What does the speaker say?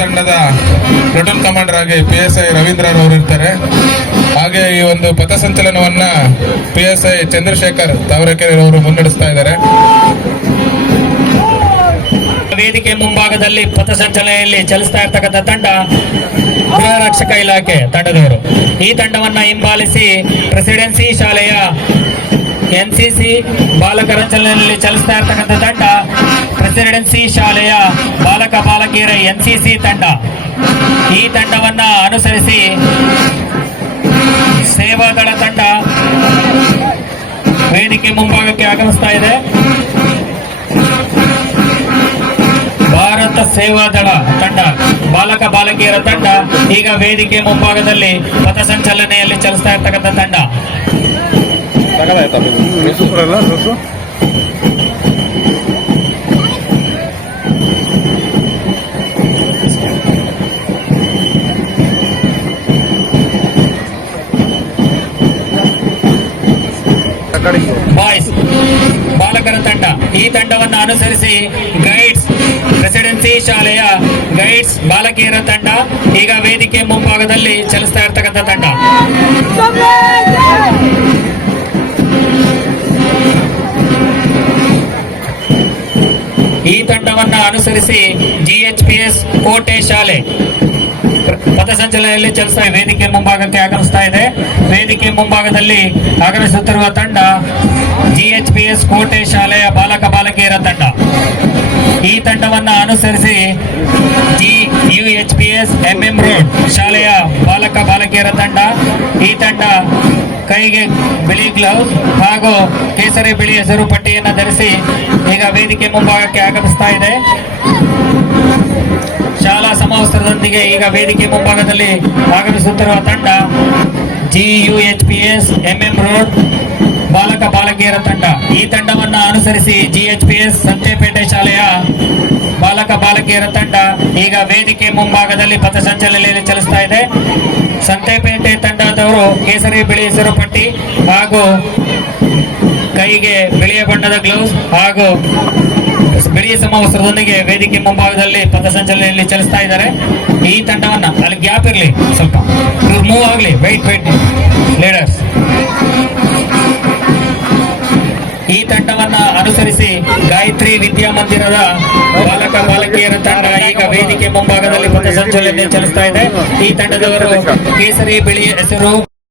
ತಂಡದ platoon commander ಆಗಿ PSI Ravindra ಅವರು ಇರ್ತಾರೆ. ಹಾಗೆ ಈ ಒಂದು ಪಥಸಂಚಲನವನ್ನ PSI ಚಂದ್ರಶೇಖರ್ ತಾವರೆಕೆರೆ ಅವರು ಮುನ್ನಡೆಸ್ತಾ ಇದ್ದಾರೆ. ವೇದಿಕೆ ಮುಂಭಾಗದಲ್ಲಿ ಪಥಸಂಚಲನೆಯಲ್ಲಿ ಚಲಿಸ್ತಾ ಇರ್ತಕ್ಕಂಥ ತಂಡ ಗೃಹ ರಕ್ಷಕ ಇಲಾಖೆ ತಂಡದವರು. ಈ ತಂಡವನ್ನ ಹಿಂಬಾಲಿಸಿ ಪ್ರೆಸಿಡೆನ್ಸಿ ಶಾಲೆಯ NCC ಬಾಲಕರ ಚಲನೆಯಲ್ಲಿ ಚಲಿಸ್ತಾ ಇರ್ತಕ್ಕಂಥ ತಂಡ ಪ್ರೆಸಿಡೆನ್ಸಿ ಶಾಲೆಯ ಬಾಲಕ ಬಾಲಕಿಯರ NCC ತಂಡ. ಈ ತಂಡವನ್ನ ಅನುಸರಿಸಿ ಸೇವಾದಳ ತಂಡ ವೇದಿಕೆ ಮುಂಭಾಗಕ್ಕೆ ಆಗಮಿಸ್ತಾ ಇದೆ. ಭಾರತ ಸೇವಾದಳ ತಂಡ ಬಾಲಕ ಬಾಲಕಿಯರ ತಂಡ ಈಗ ವೇದಿಕೆ ಮುಂಭಾಗದಲ್ಲಿ ಪಥಸಂಚಲನೆಯಲ್ಲಿ ಚಲಿಸ್ತಾ ಇರ್ತಕ್ಕಂಥ ತಂಡ. ಬಾಯ್ಸ್ ಬಾಲಕರ ತಂಡ. ಈ ತಂಡವನ್ನು ಅನುಸರಿಸಿ ಗೈಡ್ಸ್ ಪ್ರೆಸಿಡೆನ್ಸಿ ಶಾಲೆಯ ಗೈಡ್ಸ್ ಬಾಲಕಿಯರ ತಂಡ ಈಗ ವೇದಿಕೆ ಮುಂಭಾಗದಲ್ಲಿ ಚಲಿಸ್ತಾ ಇರ್ತಕ್ಕಂಥ ತಂಡ. ಈ ತಂಡವನ್ನ ಅನುಸರಿಸಿ GHPS ಕೋಟೆ ಶಾಲೆ ಪಥಸಂಚಲನೆಯಲ್ಲಿ ಚಲಿಸ್ತಾ ವೇದಿಕೆ ಮುಂಭಾಗಕ್ಕೆ ಆಗಮಿಸ್ತಾ ಇದೆ. ವೇದಿಕೆ ಮುಂಭಾಗದಲ್ಲಿ ಆಗಮಿಸುತ್ತಿರುವ ತಂಡ GHPS ಕೋಟೆ ಶಾಲೆಯ ಬಾಲಕ ಬಾಲಕಿಯರ ತಂಡ. ಈ ತಂಡವನ್ನ ಅನುಸರಿಸಿ GUHPS MM ರೋಡ್ ಶಾಲೆಯ ಬಾಲಕ ಬಾಲಕಿಯರ ತಂಡ. ಈ ತಂಡ ಕೈಗೆ ಬಿಳಿ ಗ್ಲೌಸ್ ಹಾಗೂ ಕೇಸರಿ ಬಿಳಿ ಹೆಸರು ಪಟ್ಟಿಯನ್ನು ಧರಿಸಿ ಈಗ ವೇದಿಕೆ ಮುಂಭಾಗಕ್ಕೆ ಆಗಮಿಸ್ತಾ ಇದೆ. ಶಾಲಾ ಸಮವಸ್ತ್ರದೊಂದಿಗೆ ಈಗ ವೇದಿಕೆ ಮುಂಭಾಗದಲ್ಲಿ ಆಗಮಿಸುತ್ತಿರುವ ತಂಡ GUHPS MM ರೋಡ್ ಬಾಲಕ ಬಾಲಕಿಯರ ತಂಡ. ಈ ತಂಡವನ್ನ ಅನುಸರಿಸಿ GHPS ಸಂತೆಪೇಟೆ ಶಾಲೆಯ ಬಾಲಕ ಬಾಲಕಿಯರ ತಂಡ ಈಗ ವೇದಿಕೆ ಮುಂಭಾಗದಲ್ಲಿ ಪಥಸಂಚಲನೆಯಲ್ಲಿ ಚಲಿಸ್ತಾ ಇದೆ. ಸಂತೆಪೇಟೆ ತಂಡದವರು ಕೇಸರಿ ಬಿಳಿ ಹೆಸರು ಪಟ್ಟಿ ಹಾಗೂ ಕೈಗೆ ಬಿಳಿಯ ಬಣ್ಣದ ಗ್ಲೌಸ್ ಹಾಗೂ ಬಿಳಿ ಸಮವಸ್ತ್ರದೊಂದಿಗೆ ವೇದಿಕೆ ಮುಂಭಾಗದಲ್ಲಿ ಪಥಸಂಚಲನೆಯಲ್ಲಿ ಚಲಿಸ್ತಾ ಇದ್ದಾರೆ. ಈ ತಂಡವನ್ನ ಅಲ್ಲಿ ಗ್ಯಾಪ್ ಇರಲಿ, ಸ್ವಲ್ಪ ಇವ್ರು ಮೂವ್ ಆಗಲಿ, ವೈಟ್ ಲೀಡರ್ಸ್. ಈ ತಂಡವನ್ನ ಅನುಸರಿಸಿ ಗಾಯತ್ರಿ ವಿದ್ಯಾಮಂದಿರದ ಬಾಲಕ ಬಾಲಕಿಯರ ತಂಡ ಈಗ ವೇದಿಕೆ ಮುಂಭಾಗದಲ್ಲಿ ಪಥಸಂಚಲನೆಯಲ್ಲಿ ಚಲಿಸ್ತಾ ಇದೆ. ಈ ತಂಡದವರು ಕೇಸರಿ ಬಿಳಿ ಹೆಸರು